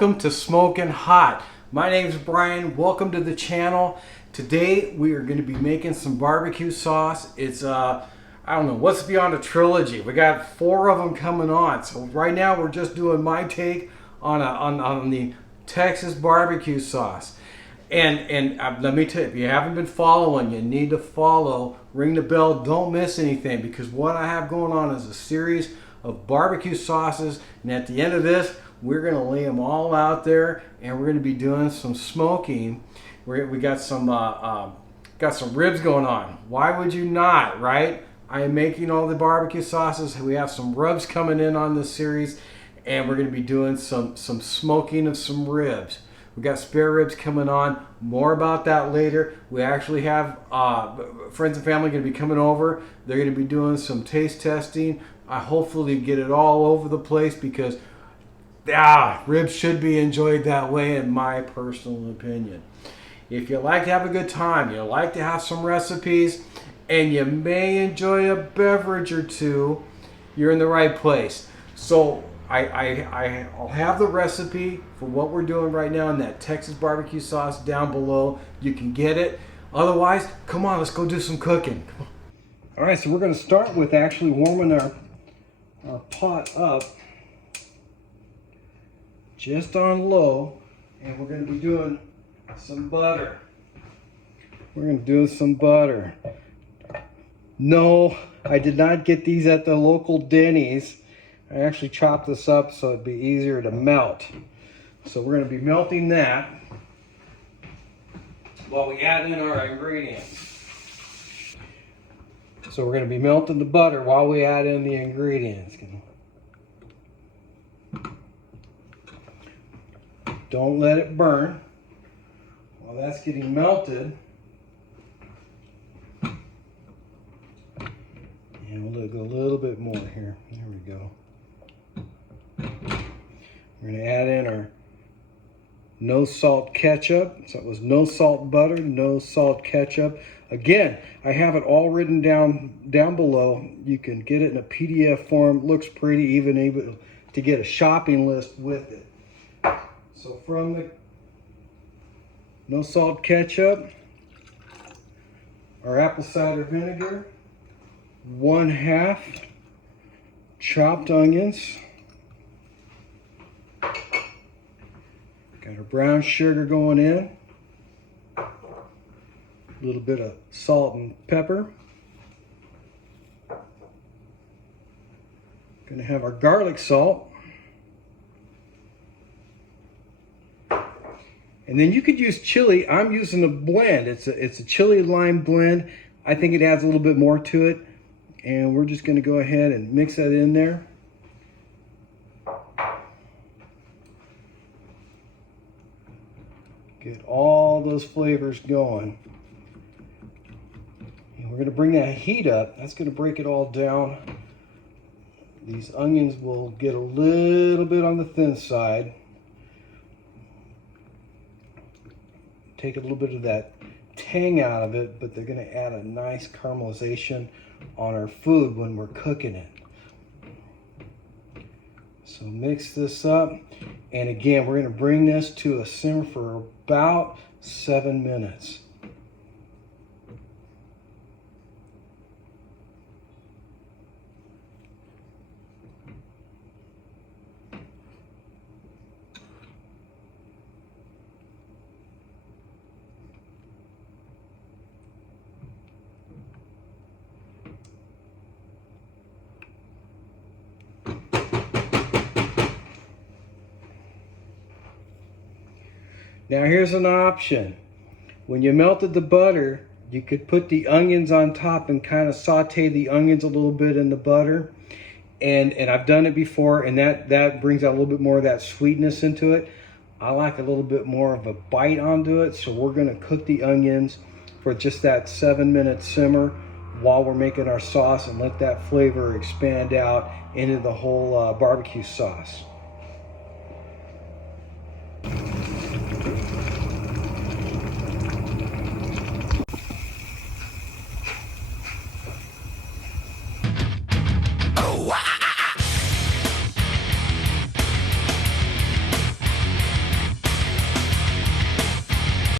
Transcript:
welcome to Smoking Hot. My name is Brian. Welcome to the channel. Today we are going to be making some barbecue sauce. It's I don't know what's beyond a trilogy. We got 4 of them coming on. So right now we're just doing my take on the Texas barbecue sauce. And let me tell you, if you haven't been following, you need to follow. Ring the bell. Don't miss anything, because what I have going on is a series of barbecue sauces, and at the end of this we're going to lay them all out there, and we're going to be doing some smoking. We got some ribs going on. Why would you not, right? I am making all the barbecue sauces. We have some rubs coming in on this series, and we're going to be doing some smoking of some ribs. We got spare ribs coming on. More about that later. We actually have friends and family going to be coming over. They're going to be doing some taste testing. I hopefully get it all over the place, because ribs should be enjoyed that way, in my personal opinion. If you like to have a good time, you like to have some recipes, and you may enjoy a beverage or two, you're in the right place. So I'll have the recipe for what we're doing right now in that Texas barbecue sauce down below. You can get it. Otherwise, come on, let's go do some cooking. All right, so we're going to start with actually warming our pot up just on low, and we're going to be doing some butter. We're going to do some butter. No, I did not get these at the local Denny's. I actually chopped this up so it'd be easier to melt. So we're going to be melting that while we add in our ingredients. So we're going to be melting the butter while we add in the ingredients. Don't let it burn. While that's getting melted, and we'll go a little bit more here. There we go. We're going to add in our no salt ketchup. So it was no salt butter, no salt ketchup. Again, I have it all written down below. You can get it in a PDF form. Looks pretty, even able to get a shopping list with it. So from the no salt ketchup, our apple cider vinegar, 1/2 chopped onions, got our brown sugar going in, a little bit of salt and pepper. Gonna have our garlic salt. And then you could use chili. I'm using a blend. It's a chili lime blend. I think it adds a little bit more to it. And we're just gonna go ahead and mix that in there. Get all those flavors going. And we're gonna bring that heat up. That's gonna break it all down. These onions will get a little bit on the thin side. Take a little bit of that tang out of it, but they're gonna add a nice caramelization on our food when we're cooking it. So mix this up, and again, we're gonna bring this to a simmer for about 7 minutes. Now here's an option. When you melted the butter, you could put the onions on top and kind of saute the onions a little bit in the butter. And I've done it before, and that brings out a little bit more of that sweetness into it. I like a little bit more of a bite onto it, so we're gonna cook the onions for just that 7-minute simmer while we're making our sauce, and let that flavor expand out into the whole barbecue sauce.